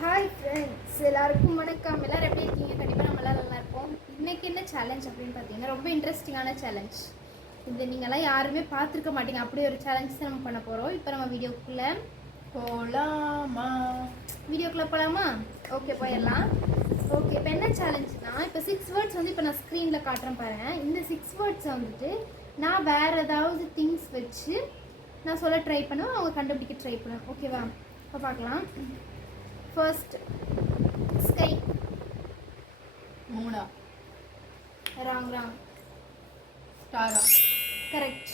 Hi friends, எல்லாருக்கும் வணக்கம். எல்லோரும் எப்படி இருக்கீங்க? கண்டிப்பாக நம்ம எல்லாம் நல்லா இருப்போம். இன்றைக்கி என்ன சேலஞ்ச் அப்படின்னு பார்த்தீங்கன்னா, ரொம்ப இன்ட்ரெஸ்டிங்கான சேலஞ்ச். இது நீங்கள்லாம் யாருமே பார்த்துருக்க மாட்டீங்க. அப்படி ஒரு சேலஞ்ச் தான் நம்ம பண்ண போகிறோம். இப்போ நம்ம வீடியோக்குள்ளே போகலாமா? போகலாமா? ஓகே, போயிடலாம். ஓகே, இப்போ என்ன சேலஞ்சுனா, இப்போ 6 வேர்ட்ஸ் வந்து இப்போ நான் ஸ்க்ரீனில் காட்டுறேன் பாருங்க. இந்த 6 வேர்ட்ஸை வந்துட்டு நான் வேறு ஏதாவது திங்ஸ் வச்சு நான் சொல்ல ட்ரை பண்ணுவேன், அவங்க கண்டுபிடிக்க ட்ரை பண்ணுவேன். ஓகேவா? இப்போ பார்க்கலாம். First sky. மூணா? ராங். ஸ்டாரா? கரெக்ட்.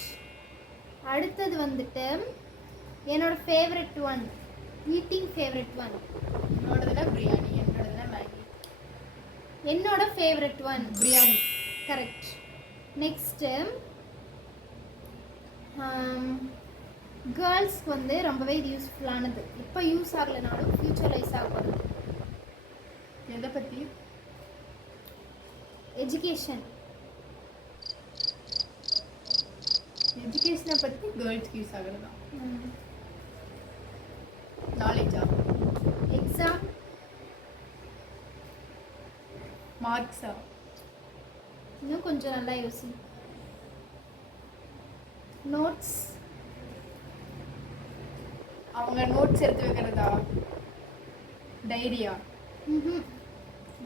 அடுத்தது வந்துட்டு என்னோட favourite one, eating favourite one. என்னோடதுனா பிரியாணி, என்னோடதுனா மேகி. என்னோட favourite one biryani. Correct. Next கேர்ள்ஸ்க்கு வந்து ரொம்பவே இது யூஸ்ஃபுல்லானது. இப்போ யூஸ் ஆகலைனாலும் ஃப்யூச்சரில் யூஸ் ஆக போகிறது. எதை பற்றி? எஜுகேஷன். எஜுகேஷனை பற்றி கேர்ள்ஸ்க்கு யூஸ் ஆகுறதா? நாலேஜா? எக்ஸாம். மார்க்ஸா? இன்னும் கொஞ்சம் நல்லா யோசி. நோட்ஸ். அவங்க நோட்ஸ் எடுத்து வைக்கிறதா? டைரியா?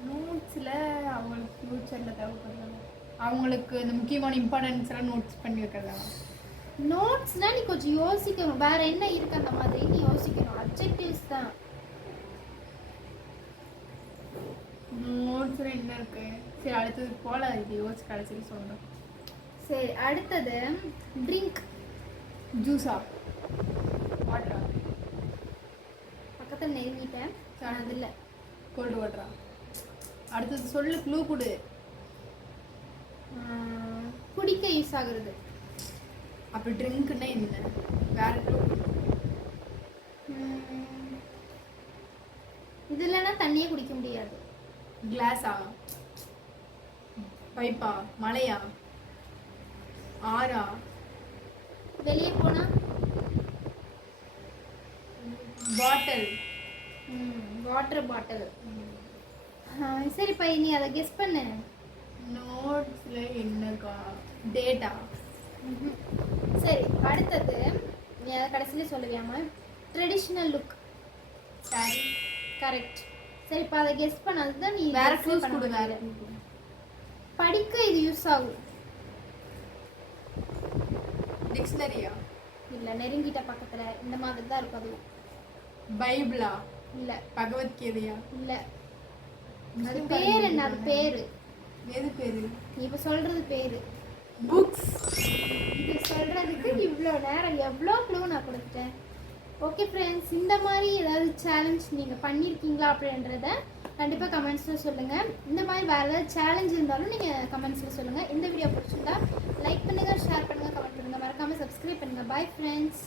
நோட்ஸில் அவங்களுக்கு ஃப்யூச்சரில் தேவைப்படுறாங்க, அவங்களுக்கு இந்த முக்கியமான இம்பார்ட்டன்ஸ் எல்லாம் நோட்ஸ் பண்ணி வைக்கிறதா? நோட்ஸ்னால் நீ கொஞ்சம் யோசிக்கணும். வேற என்ன இருக்கு அந்த மாதிரி நீ யோசிக்கணும். அப்ஜெக்டிவ்ஸ் தான். நோட்ஸில் என்ன இருக்கு? சரி, அடுத்தது போல இது யோசிச்சு கடைசியில் சொல்லணும். சரி, அடுத்தது ட்ரிங்க். ஜூஸா? வாட்டரா? பக்கத்தில் நெருங்கிட்டேன். அது இல்லை. கோல்டு வாட்டரா? அடுத்தது சொல்லு, க்ளூ கொடு. குடிக்க யூஸ் ஆகுறது. அப்போ ட்ரிங்க்னா என்ன? வேற க்ளூ. இது இல்லைன்னா தண்ணியே குடிக்க முடியாது. கிளாஸா? பைப்பா? மலையா? ஆறா? வெளியே போனா பாட்டில். Water bottle. சரி பை, நீ அதை கெஸ் பண்ணு. நோட்ஸில் என்னக்கா? டேட்டா? சரி, அடுத்தது நீ அதை கடைசியில் சொல்லுவியாமா? Traditional look. சாரி. கரெக்ட். சரி, இப்போ அதை கெஸ் பண்ண. அதுதான் நீ வேற க்ளூஸ் கொடு. வேற படிக்க இது யூஸ் ஆகும். டிக்ஷனரியா? இல்லை, நெருங்கிட்ட பக்கத்தில் இந்த மாதிரி தான் இருக்கும். அதுவும் பைபிளா? இல்லை. பகவத்கீதையா? இல்லை. அது பேர் என்ன? அது பேரு. எது பேரு? நீ இப்போ சொல்றது பேரு. புக்ஸ். இது சொல்றதுக்கு இவ்வளோ நேரம் எவ்வளோ க்ளூ நான் கொடுத்துட்டேன். ஓகே ஃப்ரெண்ட்ஸ், இந்த மாதிரி ஏதாவது சேலஞ்ச் நீங்கள் பண்ணியிருக்கீங்களா அப்படின்றத கண்டிப்பாக கமெண்ட்ஸில் சொல்லுங்கள். இந்த மாதிரி வேறு ஏதாவது சேலஞ்ச் இருந்தாலும் நீங்கள் கமெண்ட்ஸில் சொல்லுங்கள். இந்த வீடியோ பிடிச்சிருந்தா லைக் பண்ணுங்கள், ஷேர் பண்ணுங்கள், கமெண்ட் பண்ணுங்கள், மறக்காமல் சப்ஸ்கிரைப் பண்ணுங்கள். Bye friends.